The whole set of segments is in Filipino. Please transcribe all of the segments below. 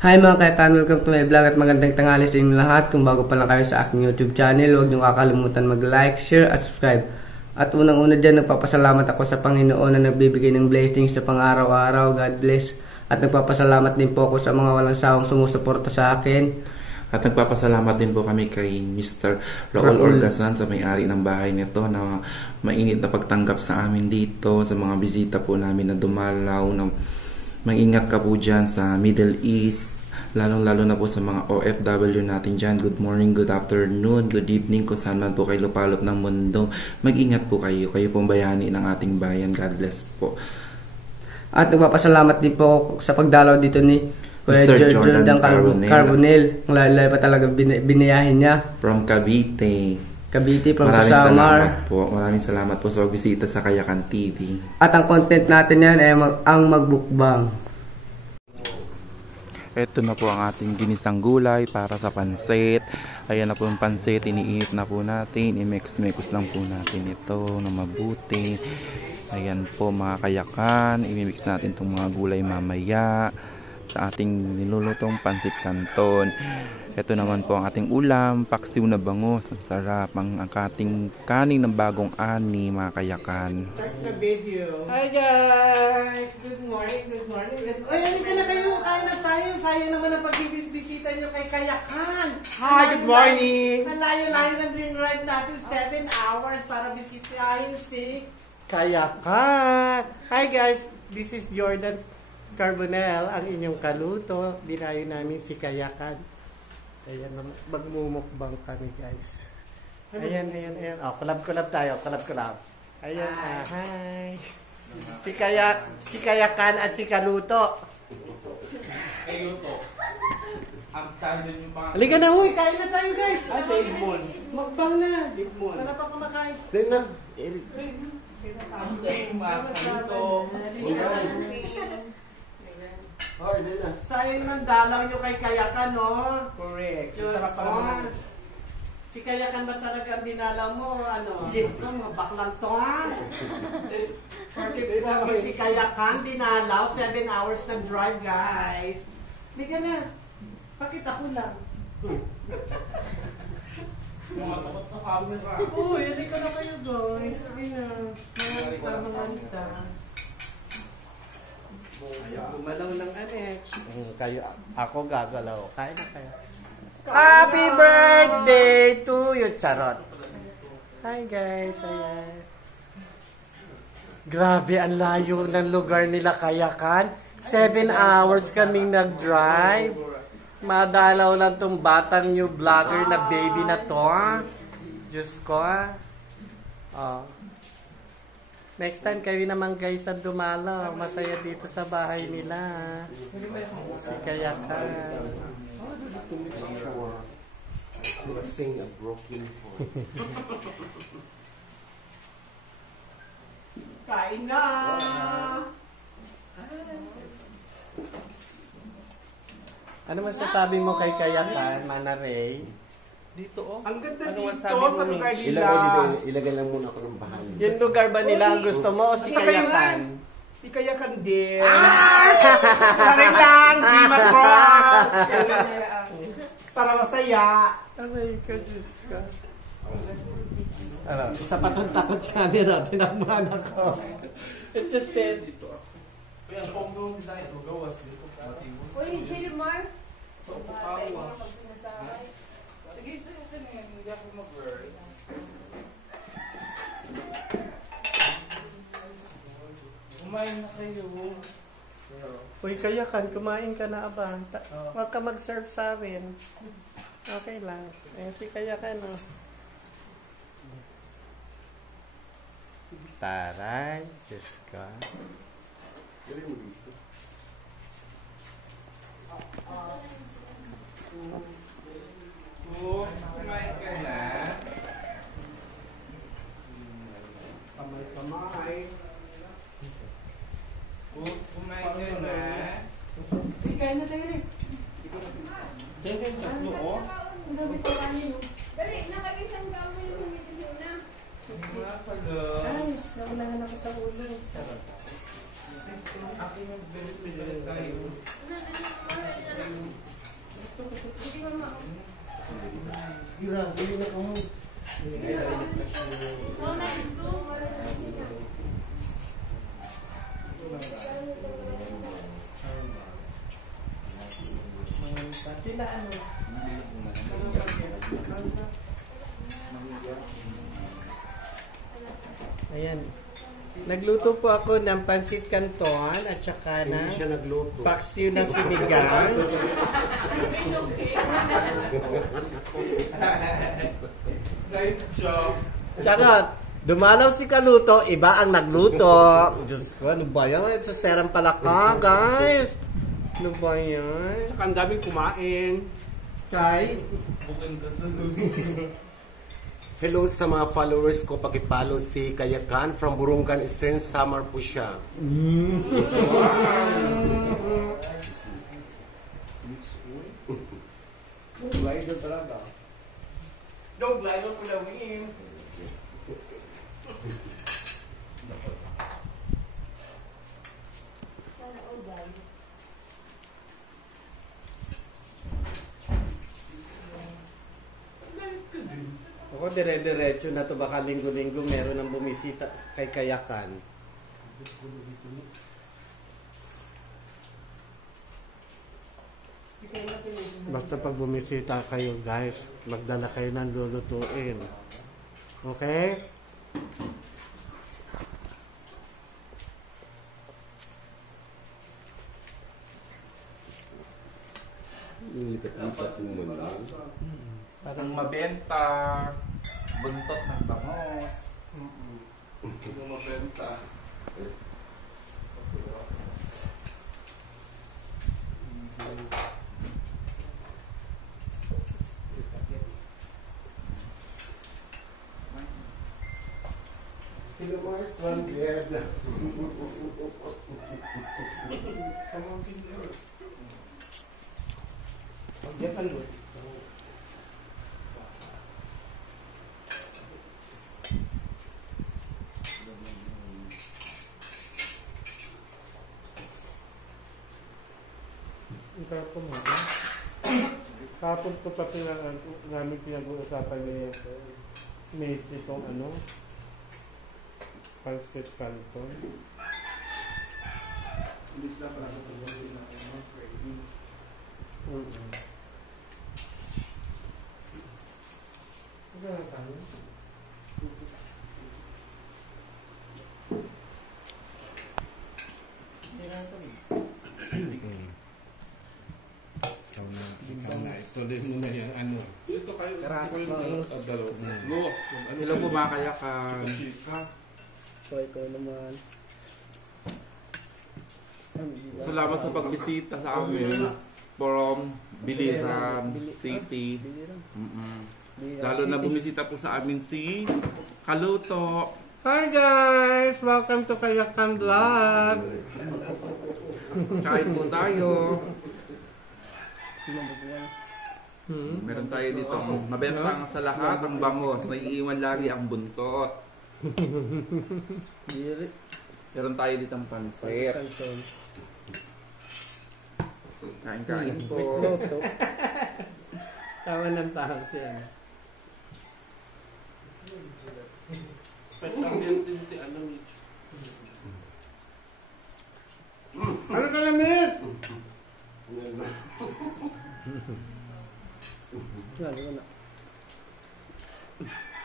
Hi mga kaitan, welcome to my vlog at magandang tanghali sa inyo lahat. Kung bago pa lang kayo sa aking YouTube channel, huwag niyo kakalimutan mag-like, share at subscribe. At unang-una dyan, nagpapasalamat ako sa Panginoon na nagbibigay ng blessings sa pang-araw-araw. God bless. At nagpapasalamat din po ako sa mga walang sawang sumusuporta sa akin. At nagpapasalamat din po kami kay Mr. Raul Orgazan sa may-ari ng bahay nito na mainit na pagtanggap sa amin dito, sa mga bisita po namin na dumalaw. Na mag-ingat ka po dyan sa Middle East, lalong-lalo na po sa mga OFW natin dyan. Good morning, good afternoon, good evening kung saan man po kayo lupalop ng mundo. Mag-ingat po kayo, kayo pong bayani ng ating bayan. God bless po. At nagpapasalamat din po ako sa pagdalaw dito ni Mr. Jordan Carbonell. Ang layo pa talaga binayahin niya. From Cavite, from Samar. Maraming salamat po sa pagbisita sa Kayakan TV. At ang content natin yan ay ang magbukbang. Ito na po ang ating ginisang gulay para sa pansit. Ayan na po yung pansit, iniinit na po natin. I-mix lang po natin ito na mabuti. Ayan po mga kayakan, i-mix natin itong mga gulay mamaya sa ating nilulutong pansit canton. Ito naman po ang ating ulam, paksiw na bangos at sarap, ang ating kaning ng bagong ani, mga kayakan. Start the video. Hi guys! Good morning, good morning. Ay, halika na kayo, kain na tayo. Sayang naman ang pagbibisita nyo kay Kayakan. Hi, good morning! Ang layo-layo ng dream ride natin, 7 hours para bisitahin si Kayakan. Hi guys, this is Jordan Carbonell, ang inyong kaluto. Dinayo namin si Kayakan. Ayan, magmumukbang kami guys. Ayan. Oh, collab tayo, collab. Ayan, hi. Si Kayakan at si Kaluto. Kaluto. Ang tandem yung pangalan. Halika na, huy, kain na tayo guys. Ay, sa Igmon. Mukbang na. Igmon. Sana pa kumakain. Din na. Ang mga Kaluto. Sayang man dalaw nyo kay Kayakan, no? Correct. Diyos ko. Si Kayakan ba talaga ang dinalaw mo? Ano? Ito, mga baklang to, ha? Si Kayakan dinalaw, 7 hours ng drive, guys. Liga na. Pakita ko lang. Mga takot sa camera. Uy, halika na kayo, guys. Sige na. Mga gumalaw ng anek. Kayo, ako gagalaw. Kain na kayo. Happy birthday to you, Charot. Hi guys, ayan. Grabe, ang layo ng lugar nila Kayakan. 7 hours kaming nag-drive. Madalaw lang tong batang new vlogger na baby na to. Diyos ko, oh. Next time kayo naman guys ang dumalaw. Masaya dito sa bahay nila. Si Kayakan. Sing a broken heart. Kain na! Ano masasabi mo kay Kayakan, Mana Ray? Dito, oh. Ang ganda Ano dito masabi mo, sa lugar Mitch? nila. Ilagay lang muna ako ng bahan. Yung lugar ba nila ang gusto mo o si Kayakan? Si Kayakan din. Maring lang! Di matros! Para masaya. Aray ka, Diyos ka. Ano, isa pa itong takot sa camera. Tinakbahan ako. It just said. Dito, ah. Kaya ang pong design, magawas dito. Uy, Jerry Mark. Sige, hindi ako mag-worry. Kumain na kayo. Uy, Kayakan, kumain ka na ba? Huwag ka mag-serve sa amin. Okay lang. Ayan si Kayakan, oh. Taray, Diyos ka. Kumain ka na. Kamay-kamay. Kumain ka na. Uy, kain na tayo rin. Diyan kayo tatlo, oh. Ang dami pa kanin, oh. Dali, nakabisang ka mo yung humitis na. Mga pala. Ay, naunahan ako sa ulo. Aking mag-belit tayo. Hindi ko ma. Ira, hindi na ko. Sila ano? Ayan. Nagluto po ako ng pansit canton at saka Hindi ng siya nagluto. paksiw na sinigang. Nice job. Charot! Dumalaw si Kaluto, iba ang nagluto. Diyos ko, ano ba yan? Ito serang palaka, guys. Ano ba yan? Saka ang daming kumain. Kay? Hello sa mga followers ko. Pakipollow si Kayakan from Burungan Eastern Samar po siya. Glider talaga. Don't blame mo pala win. Sana all guys. Ako dire-diretso na to, baka linggo-linggo meron ng bumisita kay Kayakan. Basta pag bumisita kayo, guys, magdala kayo ng lulutuin. Okay? Lipat-lipat mo naman. Parang mabenta. Buntot ng bangos. Kung mabenta. Hello mga stranded. Tapos ko pa namin pinag-uusapan niya mate itong ano, pansit canton. Hindi sila para sa pagawin na cravings. Tuloy mo na yung ano. Ito kayo. Karasas Ito na kayo. ulos. No. Hello po mga Kayakan. Chika. So, ikaw naman. Salamat sa pagbisita sa amin from Biliran City. Lalo na bumisita po sa amin si Kaluto. Hi guys! Welcome to Kayakan Vlog! Kain po tayo. Meron tayo dito mabenta sa lahat ang bangos. Naiiwan lagi ang buntot. Meron tayo dito ang pansit. Kain po. Tawa ng taas yan. Special guest din si ano Mitch. Ano ka na, Miss?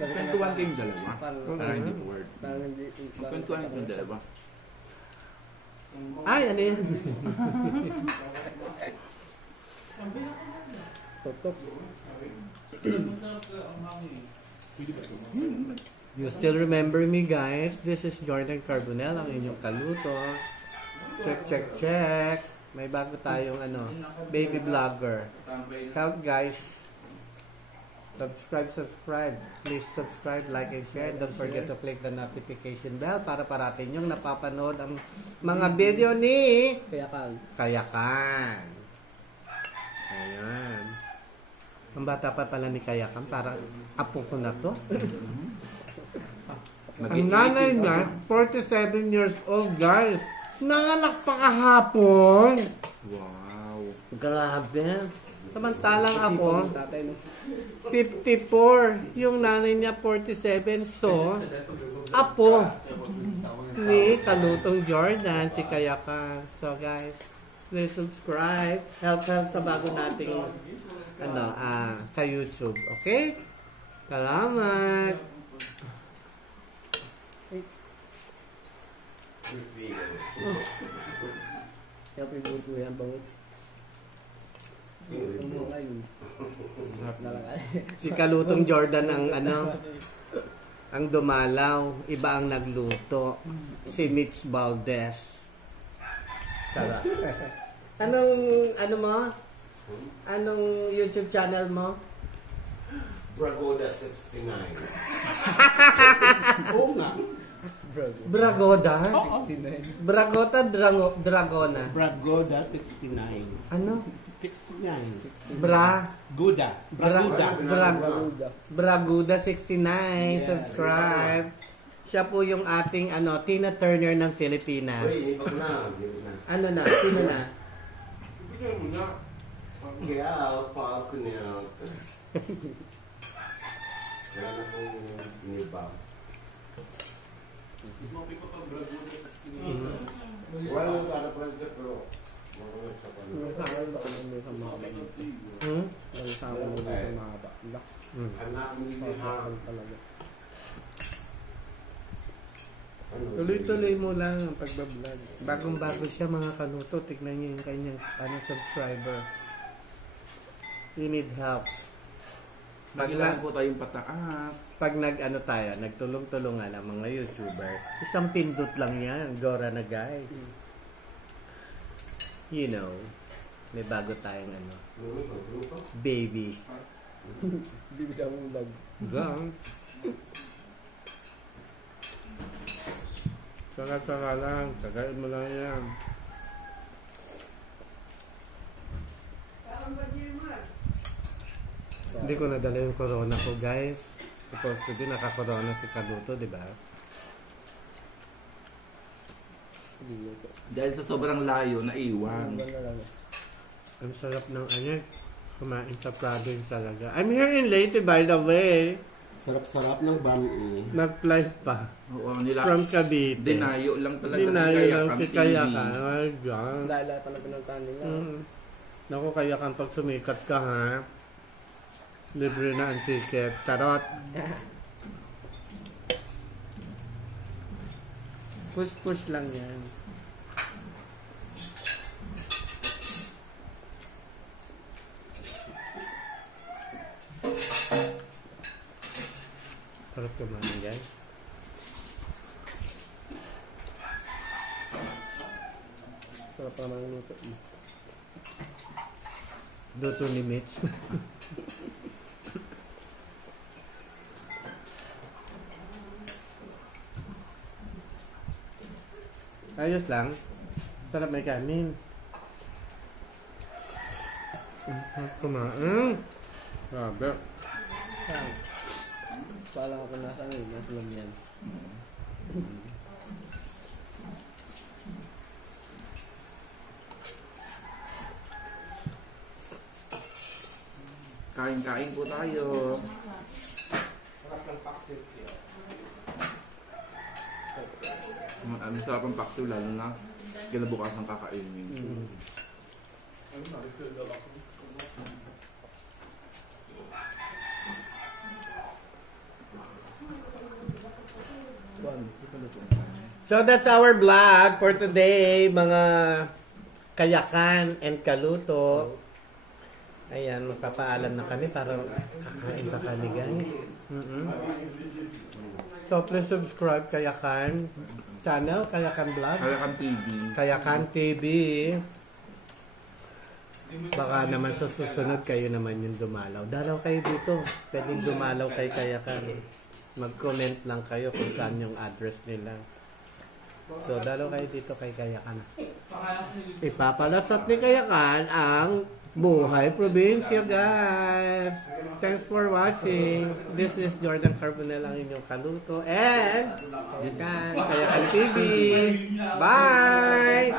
Kwentuhan kayong dalawa. Para hindi word. Parang hindi. Kwentuhan kayong dalawa. Ay, ano yan? Tutok. You still remember me, guys? This is Jordan Carbonell, ang inyong kaluto. Check, check, check. May bago tayong ano, baby vlogger. Help, guys. Subscribe. Please subscribe, like, and share. Don't forget to click the notification bell para parating yung napapanood ang mga video ni Kayakan. Ayan. Ang bata pa pala ni Kayakan, parang apo ko na to. Ang nanay niya, 47 years old, guys. Nanganak pa kahapon. Wow. Grabe. Samantalang ako, Tatay, no? 54. Yung nanay niya 47. So, apo ni Kalutong Jordan, si Kayakan. So guys, please subscribe. Help sa bago nating sa YouTube. Okay? Salamat. Kaya favorite ko yan, bangot. Ang mga yun. Harap na lang ay. Si Kalutong Jordan ang dumalaw. Iba ang nagluto. Si Mitch Valdez. Sarap. Ano mo? Anong YouTube channel mo? Bragoda 69. Oo nga. Bragoda? Bragoda Dragona. Bragoda 69. Ano? 69. Braguda Braguda. Braguda 69. Subscribe. Siya po yung ating Tina Turner ng Pilipinas. Uy, ibag na. Ano na? Sino na? Bigyan mo na. Kaya, paako niya. Wala na kong inibang. Mas mapit pa pang Braguda sa skin. Wala na sa harap lang siya, pero wala na siya pa. Sa akin, baka may sa mga bag. Hmm? Sa akin, may sa mga bag. Anak mo hindi ha. Talaga. Tuloy-tuloy mo lang ang pagbablog. Bagong-bago siya mga kaluto. Tignan niyo yung kanyang subscriber. You need help. Magilan po tayong pataas. Pag tayo, nagtulong-tulungan ang mga YouTuber, isang pindot lang yan. Gora na guys. You know, may bago tayong baby. Bibig ang vlog. Gang. Saka lang. Sagain mo lang yan. Hindi ko nadala yung corona ko, guys. Supposed to be naka-corona si Kaluto, di ba? Dahil sa sobrang layo, naiwan. Ang sarap ng kumain sa province talaga. I'm here in Leyte, by the way. Sarap-sarap ng bami. Nag-flight pa. Oo, nila. From Cavite. Dinayo lang talaga Dinayo lang si TV. Kayakan. Ay, God. Dahil lahat talaga ng tanin nga. Naku, Kayakan, pag sumikat ka, ha? Libre na ang ticket. Tarot. Push-push lang yan. Sarap kumain, guys. Sarap naman ang luto. Luto ni Mitch. Ayos lang. Sarap may kanin. Sarap kumain. Grabe. Paalam ako nasa nasa lang yan. Kain-kain po tayo. Ang sarap ang pakso, lalo na kinabukasan kakainin. So that's our vlog for today, mga Kayakan and Kaluto. Ayan, magpapaalam na kami para kakain pa kami, guys. So please subscribe Kayakan channel, Kayakan Vlog, Kayakan TV. Kayakan TV. Baka naman sa susunod kayo naman yung dumalaw. Dalaw kayo dito. Pwedeng dumalaw kay Kayakan. Mag-comment lang kayo kung saan yung address nila. So, dalaw kayo dito kay Kayakan. Ipapalasap ni Kayakan ang buhay probinsya, guys. Thanks for watching. This is Jordan Carbonell, ang inyong kaluto. And, Kayakan TV. Bye!